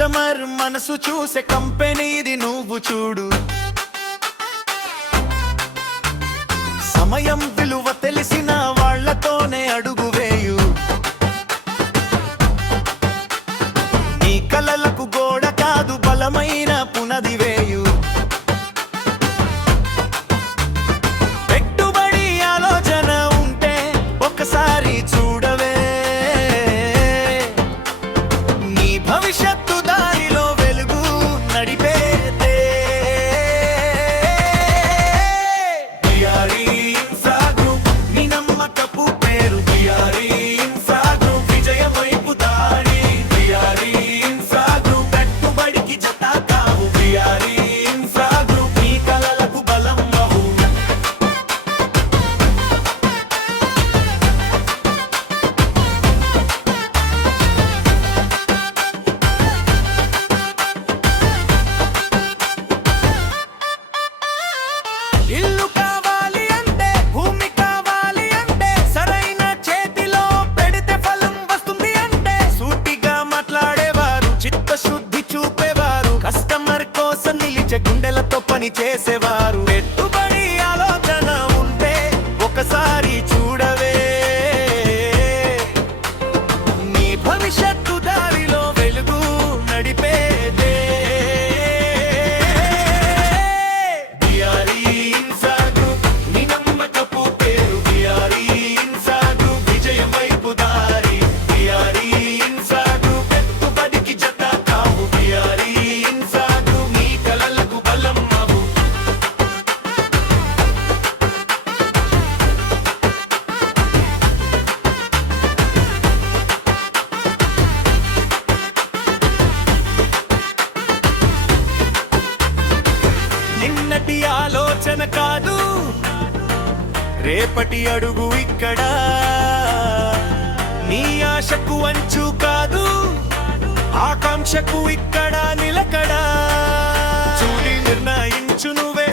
Customer మనసు చూసే కంపెనీది నువ్వు చూడు. సమయం విలువ తెలిసిన వాళ్లతోనే అడుగు వేయు. నీ కలలకు గోడ కాదు బలమైన పునది వేయు. పెట్టుబడి ఆలోచన ఉంటే ఒకసారి చూడవే. నీ భవిష్యత్తు దారిలో వెలుగు నడిపేదే బిఆర్ఈ ఇన్ఫ్రా గ్రూప్. నీ నమ్మకపు పేరు బిఆర్ఈ ఇన్ఫ్రా గ్రూప్. విజయం వైపు దారి బిఆర్ఈ ఇన్ఫ్రా గ్రూప్. పెట్టుబడికి జత కావు బిఆర్ఈ ఇన్ఫ్రా గ్రూప్. నీ కలలకు బలం అవు. ఇల్లు కావాలి అంటే, భూమి కావాలి అంటే, సరైన చేతిలో పెడితే ఫలం వస్తుంది అంటే, సూటిగా మాట్లాడేవారు, చిత్తశుద్ధి చూపేవారు, కస్టమర్ కోసం నిలిచే గుండెలతో పని చేసేవారు. పెట్టుబడి ఆలోచన ఉంటే ఒకసారి చూడవే. నీ భవిష్యత్తు దారిలో వెలుగు నడిపేదే బిఆర్ఈ ఇన్ఫ్రా గ్రూప్. నీ నమ్మకపు పేరు బిఆర్ఈ ఇన్ఫ్రా గ్రూప్. విజయం వైపు దారి బిఆర్ఈ ఇన్ఫ్రా గ్రూప్. పెట్టుబడికి జత కావు బిఆర్ఈ ఇన్ఫ్రా గ్రూప్. నీ కలలకు బలం అవు. నిన్నటి ఆలోచన కాదు రేపటి అడుగు ఇక్కడ. నీ ఆశకు అంచు కాదు ఆకాంక్షకు ఇక్కడ నిలకడ. చూడి నిర్ణయించు నువ్వే.